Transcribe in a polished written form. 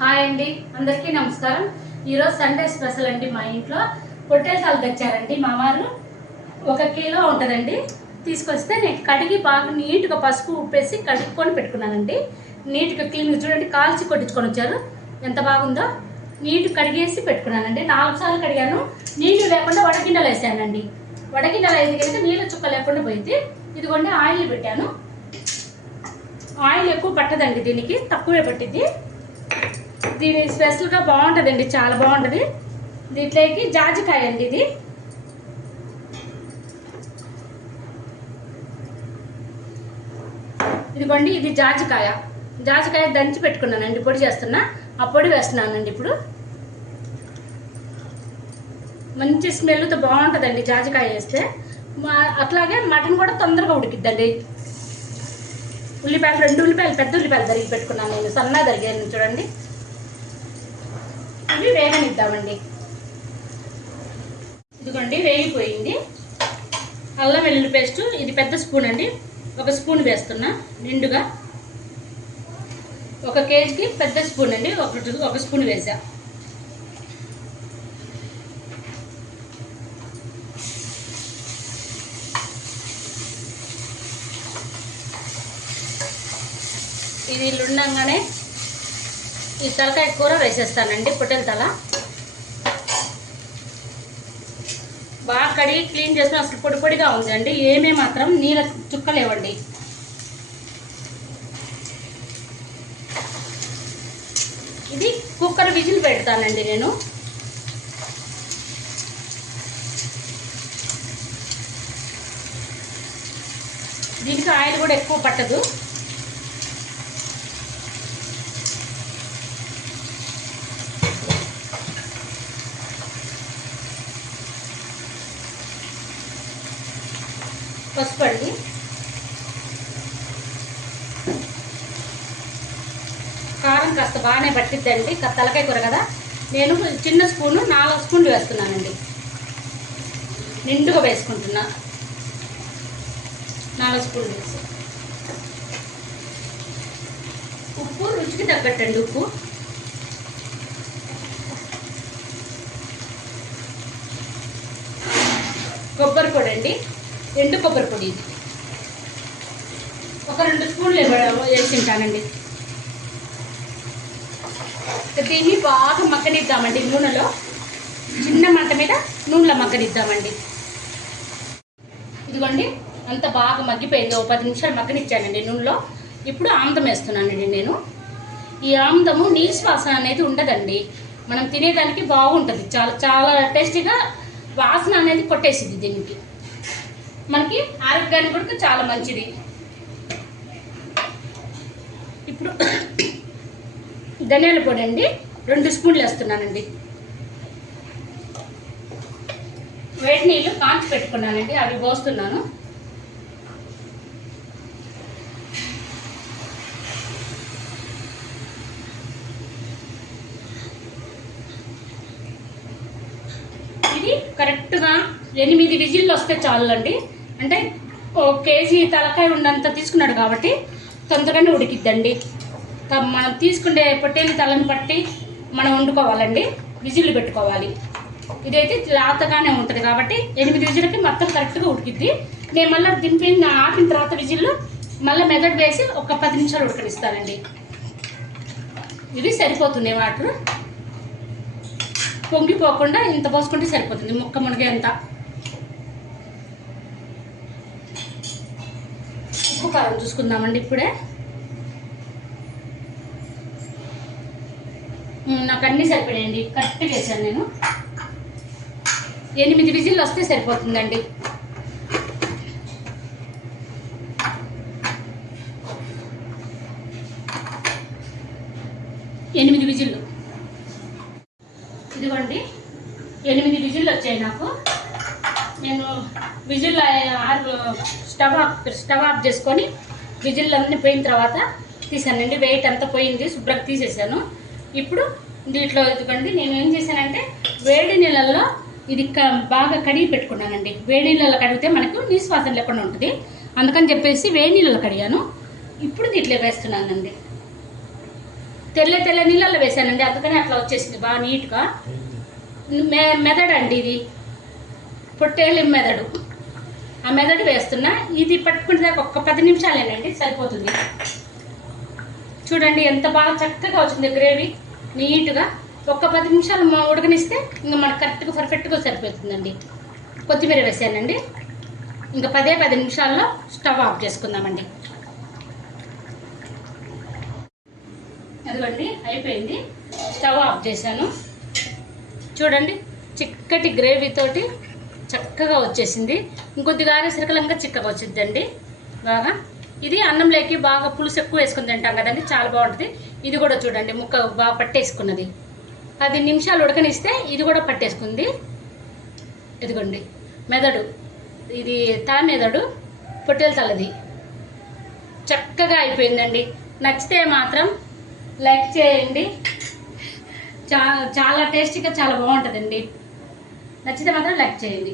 Hi అండి, అందరికీ నమస్కారం. ఈరోజు సండే స్పెషల్ అండి. మా ఇంట్లో పొట్టేలు తెచ్చారండి మా వారు. 1 కిలో ఉంటుందండి. తీసుకొస్తే నేను కడిగి బాగా నీట్గా పసుపు ఉప్పేసి కడుక్కొని పెట్టుకున్నానండి. నీట్గా క్లీన్గా చూడండి, కాల్చి కొట్టించుకొని వచ్చారు. ఎంత బాగుందో నీట్ కడిగేసి పెట్టుకున్నానండి. 4 సార్లు కడిగాను. నీళ్ళు లేకుండా వడగిన్నెలు వేసానండి. వడగిన్నెలు అయితే కనుక నీళ్ళ చుక్క లేకుండా పోయింది. ఇదిగోండి ఆయిల్ పెట్టాను. ఆయిల్ ఎక్కువ పట్టదండి, దీనికి తక్కువే పట్టింది. దీని స్పెషల్గా బాగుంటుందండి, చాలా బాగుంటుంది. దీంట్లోకి జాజికాయ అండి, ఇది ఇదిగోండి, ఇది జాజికాయ దంచి పెట్టుకున్నానండి. పొడి చేస్తున్నా, ఆ పొడి వేస్తున్నానండి. ఇప్పుడు మంచి స్మెల్తో బాగుంటుందండి జాజికాయ వేస్తే. అట్లాగే మటన్ కూడా తొందరగా ఉడికిద్దండి. ఉల్లిపాయలు 2 ఉల్లిపాయలు, పెద్ద ఉల్లిపాయలు తరిగి పెట్టుకున్నాను నేను, సన్నగా తరిగాను చూడండి. ఇవి వేగనిద్దామండి. ఇదిగోండి వేగిపోయింది. అల్లం వెల్లుల్లి పేస్ట్ ఇది పెద్ద స్పూన్ అండి, 1 స్పూన్ వేస్తున్నా నిండుగా. 1 కేజీకి పెద్ద స్పూన్ అండి, 1 స్పూన్ వేసా. ఇది ఉండగానే ఈ తలకాయ కూర వేసేస్తానండి. పొట్టేల తల బాగా కడిగి క్లీన్ చేసుకుని అసలు పొడి పొడిగా ఉందండి. ఏమే మాత్రం నీళ్ళ చుక్కలేవండి. ఇది కుక్కర్ విజిల్ పెడతానండి నేను. దీనికి ఆయిల్ కూడా ఎక్కువ పట్టదు. పసుపు అండి, కారం కాస్త బాగానే పట్టిద్దండి. తలకాయ కూర కదా, నేను చిన్న స్పూను 4 స్పూన్లు వేస్తున్నానండి. నిండుగా వేసుకుంటున్నా, 4 స్పూన్లు వేసి. ఉప్పు రుచికి తగ్గట్టండి, ఉప్పు. కొబ్బరి పొడి అండి, ఎండు కొబ్బరి పొడి. ఇది 2 స్పూన్లు వేసింటానండి. దీన్ని బాగా మగ్గనిద్దామండి నూనెలో. చిన్న మంట మీద నూనెలో మగ్గనిద్దామండి. ఇదిగోండి అంత బాగా మగ్గిపోయింది. 10 నిమిషాలు మగ్గనిచ్చానండి నూనెలో. ఇప్పుడు ఆముదం వేస్తున్నానండి నేను. ఈ ఆముదము నీసు వాసన అనేది ఉండదండి, మనం తినేదానికి బాగుంటుంది. చాలా చాలా టేస్టీగా వాసన అనేది కొట్టేసింది. దీనికి మనకి ఆరోగ్యానికి కూడా చాలా మంచిది. ఇప్పుడు ధనియాల పొడి అండి, 2 స్పూన్లు వేస్తున్నానండి. వేడి నీళ్ళు కాంచి పెట్టుకున్నానండి, అవి పోస్తున్నాను. ఇది కరెక్ట్గా 8 విజిల్లు వస్తే చాలు అండి. అంటే 1 కేజీ తలకాయ ఉన్నంత తీసుకున్నాడు కాబట్టి తొందరగానే ఉడికిద్దండి. మనం తీసుకునే పొట్టేలు తలని పట్టి మనం వండుకోవాలండి, విజిల్లు పెట్టుకోవాలి. ఇదైతే లాతగానే ఉంటుంది కాబట్టి 8 విజిల్కి మొత్తం కరెక్ట్గా ఉడికిద్ది. నేను మళ్ళీ దింపిన ఆపిన తర్వాత విజిల్లు మళ్ళీ మెదడు వేసి ఒక 10 నిమిషాలు ఉడకనిస్తానండి. ఇది సరిపోతుంది. వాటర్ పొంగిపోకుండా ఇంత పోసుకుంటే సరిపోతుంది, ముక్క మునిగేంత. ఉప్పు కారం చూసుకుందామండి ఇప్పుడే. నాకు అన్నీ సరిపోయాయండి, కరెక్ట్గా వేసాను నేను. 8 విజిల్లు వస్తే సరిపోతుందండి. ఎనిమిది విజిల్లు. ఇదిగోండి 8 విజిల్లు వచ్చాయి నాకు. నేను విజిల్ స్టవ్ ఆఫ్ చేసుకొని విజిల్ అన్నీ పోయిన తర్వాత తీసానండి. వెయిట్ అంతా పోయింది, శుభ్రంగా తీసేసాను. ఇప్పుడు దీంట్లో ఇదిగోండి నేను ఏం చేశానంటే వేడి నీళ్ళల్లో ఇది బాగా కడిగి పెట్టుకున్నానండి. వేడి నీళ్ళలో కడిగితే మనకు నీసు వాసన లేకుండా ఉంటుంది, అందుకని చెప్పేసి వేడి నీళ్ళలో కడిగాను. ఇప్పుడు దీంట్లో వేస్తున్నానండి. తెల్ల నీళ్ళల్లో వేసానండి, అందుకని అట్లా వచ్చేసింది బాగా నీట్గా. మెదడు అండి ఇది, పొట్టేళ్ళ మెదడు. ఆ మెదడు వేస్తున్నా. ఇది పట్టుకునే దాకా ఒక్క 10 నిమిషాలేనండి, సరిపోతుంది. చూడండి ఎంత బాగా చక్కగా వచ్చింది గ్రేవీ నీట్గా. ఒక్క 10 నిమిషాలు ఉడకనిస్తే ఇంకా మనకు కరెక్ట్గా పర్ఫెక్ట్గా సరిపోతుందండి. కొత్తిమీర వేసానండి. ఇంకా 10 నిమిషాల్లో స్టవ్ ఆఫ్ చేసుకుందామండి. అదిగోండి అయిపోయింది, స్టవ్ ఆఫ్ చేశాను. చూడండి చిక్కటి గ్రేవీ తోటి చక్కగా వచ్చేసింది. ఇంకొద్దిగా ఆరేసరికలంగా చిక్కగా వచ్చిందండి బాగా. ఇది అన్నంలోకి బాగా పులుసు ఎక్కువ వేసుకుని తింటాం కదండి, చాలా బాగుంటుంది. ఇది కూడా చూడండి ముక్క బాగా పట్టేసుకున్నది. 10 నిమిషాలు ఉడకనిస్తే ఇది కూడా పట్టేసుకుంది. ఇదిగోండి మెదడు, ఇది తల మెదడు, పొట్టేల తలది చక్కగా అయిపోయిందండి. నచ్చితే మాత్రం లైక్ చేయండి, చాలా టేస్టీగా చాలా బాగుంటుందండి. నచ్చితే మాత్రం లైక్ చేయండి.